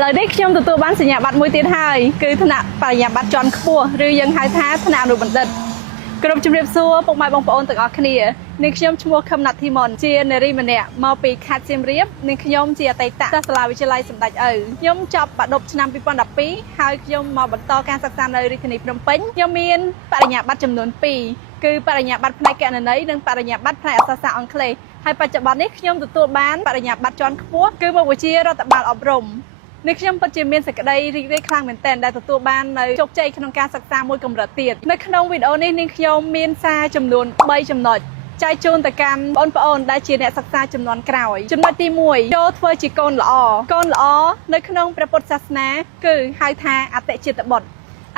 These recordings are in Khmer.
ឥឡូវនេះខ្ញុំទទួលបានសញ្ញាបត្រមួយទៀតហើយគឺថ្នាក់បរិញ្ញាបត្រជាន់ខ្ពស់ឬយើងហៅថាថ្នាក់អនុបណ្ឌិតក្រុមជំរាបសួរពុកម៉ែបងប្អូនទាំងអស់គ្នានាងខ្ញុំឈ្មោះខឹមណាត់ធីមុនជានារីម្នាក់មកពីខេត្តសៀមរាបនាងខ្ញុំជាអតីតសាស្ត្រាវិទ្យាល័យសម្ដេចឪខ្ញុំចប់បាក់ឌុបឆ្នាំ2012ហើយខ្ញុំមកបន្តការសិក្សានៅរាជធានីភ្នំពេញខ្ញុំមានបរិញ្ញាបត្រចំនួន2គឺបរិញ្ញាបត្រផ្នែកគណនេយ្យនិងបរិញ្ញាបត្រផ្នែកអក្សរសាស្ត្រអង់គ្លេសហើយបច្ចុប្បន្ននេះខ្ញុំទទួលបានបរិញ្ញាបត្រជាន់ខ្ពស់គឺមុខវិជ្ជារដ្ឋបាលអប់រំនេះខ្ញុំពិតជាមានសេចក្តីរីករាយខ្លាំងមែនទែនដែលទទួលបាននៅជោគជ័យក្នុងការសិក្សាមួយកម្រិតទៀតនៅក្នុងវីដេអូនេះនាងខ្ញុំមានសារចំនួន3ចំណុចចែកជូនទៅកាន់បងប្អូនដែលជាអ្នកសិក្សាចំនួនក្រោយចំណុចទី1ចូលធ្វើជាកូនល្អកូនល្អនៅក្នុងព្រះពុទ្ធសាសនាគឺហៅថាអតិចេតបុត្រ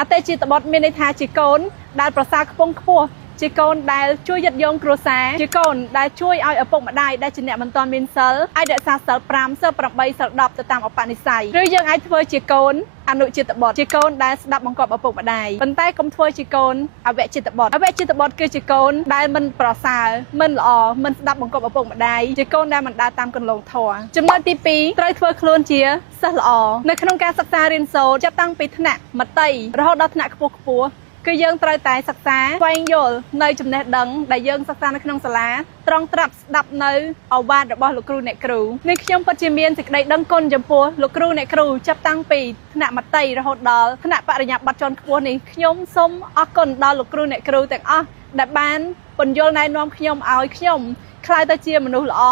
អតិចេតបុត្រមានន័យថាជាកូនដែលប្រសើរខ្ពង់ខ្ពស់ជាកូនដែលជួយយឹតយងគ្រួសារជាកូនដែលជួយឲ្យឪពុកម្ដាយដែលជាអ្នកមិនទាន់មានសិលអាចរក្សាសិល5សិល8សិល10ទៅតាមឧបនិស្ស័យឬយើងអាចធ្វើជាកូនអនុចេតបុត្រជាកូនដែលស្ដាប់បង្គាប់ឪពុកម្ដាយប៉ុន្តែកុំធ្វើជាកូនអវចេតបុត្រអវចេតបុត្រគឺជាកូនដែលមិនប្រសើរមិនល្អមិនស្ដាប់បង្គាប់ឪពុកម្ដាយជាកូនដែលមិនដើរតាមគន្លងធម៌ចំណុចទី2ត្រូវធ្វើខ្លួនជាសិស្សល្អនៅក្នុងការសិក្សារៀនសូត្រចាប់តាំងពីថ្នាក់មត្តេយ្យរហូតដល់ថ្នាក់ខ្ពស់គឺយើងត្រូវតែសិក្សាស្វែងយល់នៅចំណេះដឹងដែលយើងសិក្សានៅក្នុងសាលាត្រង់ត្រាប់ស្ដាប់នៅឱវាទរបស់លោកគ្រូអ្នកគ្រូនេះខ្ញុំពិតជាមានសេចក្តីដឹងគុណចំពោះលោកគ្រូអ្នកគ្រូចាប់តាំងពីថ្នាក់មត្តេយ្យរហូតដល់ថ្នាក់បរិញ្ញាបត្រជាន់ខ្ពស់នេះខ្ញុំសូមអរគុណដល់លោកគ្រូអ្នកគ្រូទាំងអស់ដែលបានពន្យល់ណែនាំខ្ញុំឲ្យខ្ញុំក្លាយទៅជាមនុស្សល្អ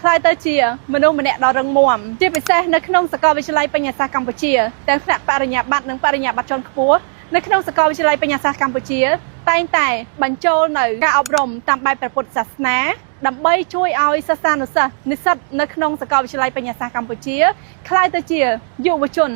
ខ្លាយទៅជាមនុស្សម្នាក់ដ៏រឹងមាំជាពិសេសនៅក្នុងសាកលវិទ្យាល័យបញ្ញាសាស្ត្រកម្ពុជាទាំងថ្នាក់បរិញ្ញាបត្រនិងបរិញ្ញាបត្រជាន់ខ្ពស់នៅក្នុងសាកលវិទ្យាល័យបញ្ញាសាស្ត្រកម្ពុជាតែងតែបញ្ចូលនៅការអប់រំតាមបែបព្រះពុទ្ធសាសនាដើម្បីជួយឲ្យសិស្សានុសិស្សនិស្សិតនៅក្នុងសាកលវិទ្យាល័យបញ្ញាសាស្ត្រកម្ពុជាក្លាយទៅជាយុវជន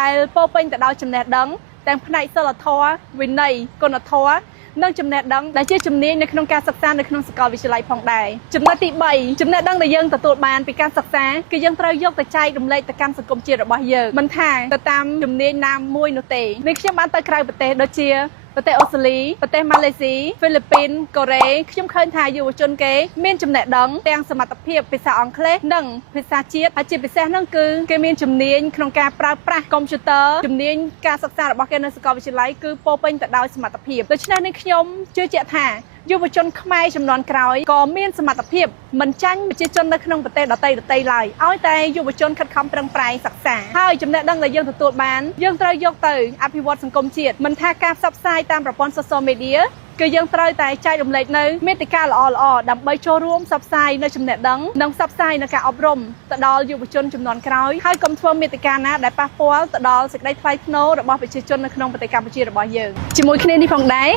ដែលពោរពេញទៅដោយចំណេះដឹងទាំងផ្នែកសិលធម៌វិន័យគុណធម៌និងចំណេះដឹងដែលជាជំនាញនៅក្នុងការសិក្សានៅក្នុងសាកលវិទ្យាល័យផងដែរចំណុចទី3ចំណេះដឹងដែលយើងទទួលបានពីការសិក្សាគឺយើងត្រូវយកទៅចែករំលែកទៅកាន់សង្គមជាតិរបស់យើងមិនថាទៅតាមជំនាញណាមួយនោះទេនេះខ្ញុំបានទៅក្រៅប្រទេសដូចជាប្រទេសអូស្ត្រាលីប្រទេសម៉ាឡេស៊ីហ្វីលីពីនកូរ៉េខ្ញុំឃើញថាយុវជនគេមានចំណេះដឹងទាំងសមត្ថភាពភាសាអង់គ្លេសនិងភាសាជាតិហើយជាពិសេសហ្នឹងគឺគេមានជំនាញក្នុងការប្រើប្រាស់កុំព្យូទ័រជំនាញការសិក្សារបស់គេនៅសាកលវិទ្យាល័យគឺពោរពេញទៅដោយសមត្ថភាពដូច្នេះនេះខ្ញុំជឿជាក់ថាយុវជនខ្មែរចំនួនក្រោយក៏មានសមត្ថភាពមិនចាញ់ប្រជាជននៅក្នុងប្រទេសដទៃឡើយឲ្យតែយុវជនខិតខំប្រឹងប្រែងសិក្សាហើយចំណេះដឹងដែលយើងទទួលបានយើងត្រូវយកទៅអភិវឌ្ឍសង្គមជាតិមិនថាការផ្សព្វផ្សាយតាមប្រព័ន្ធ social media គឺយើងត្រូវតែចែករំលែកនៅមាតិកាល្អៗដើម្បីចូលរួមផ្សព្វផ្សាយនៅចំណេះដឹងនិងផ្សព្វផ្សាយនៅការអប់រំទៅដល់យុវជនចំនួនក្រោយហើយកុំធ្វើមាតិកាណាដែលប៉ះពាល់ទៅដល់សេចក្តីថ្លៃថ្នូររបស់ប្រជាជននៅក្នុងប្រទេសកម្ពុជារបស់យើងជាមួយគ្នានេះផងដែរ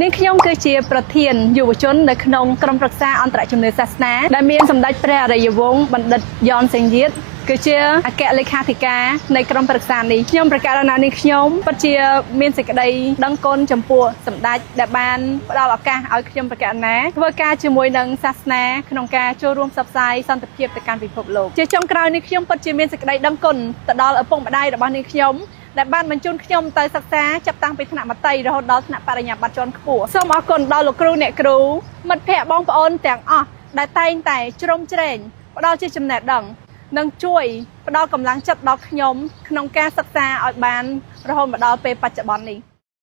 នាងខ្ញុំគឺជាប្រធានយុវជននៅក្នុងក្រុមប្រឹក្សាអន្តរជំនឿសាសនាដែលមានសម្ដេចព្រះអរិយវង្សបណ្ឌិតយ៉នសេងយៀតគឺជាអគ្គលេខាធិការនៃក្រុមប្រឹក្សានេះខ្ញុំប្រកាសថានាងខ្ញុំពិតជាមានសេចក្តីដឹងគុណចំពោះសម្ដេចដែលបានផ្ដល់ឱកាសឲ្យខ្ញុំប្រកាសណាធ្វើការជាមួយនឹងសាសនាក្នុងការចូលរួមផ្សព្វផ្សាយសន្តិភាពទៅកាន់ពិភពលោកជាចុងក្រោយនេះខ្ញុំពិតជាមានសេចក្តីដឹងគុណទៅដល់ឪពុកម្ដាយរបស់នាងខ្ញុំដែលបានបញ្ជូនខ្ញុំទៅសិក្សាចាប់តាំងពីថ្នាក់មត្តេយ្យរហូតដល់ថ្នាក់បរិញ្ញាបត្រជាន់ខ្ពស់សូមអរគុណដល់លោកគ្រូអ្នកគ្រូមិត្តភ័ក្តិបងប្អូនទាំងអស់ដែលតែងតែជ្រោមជ្រែងផ្ដល់ជាចំណេះដឹងនិងជួយផ្ដល់កម្លាំងចិត្តដល់ខ្ញុំក្នុងការសិក្សាឲ្យបានរហូតមកដល់ពេលបច្ចុប្បន្ននេះ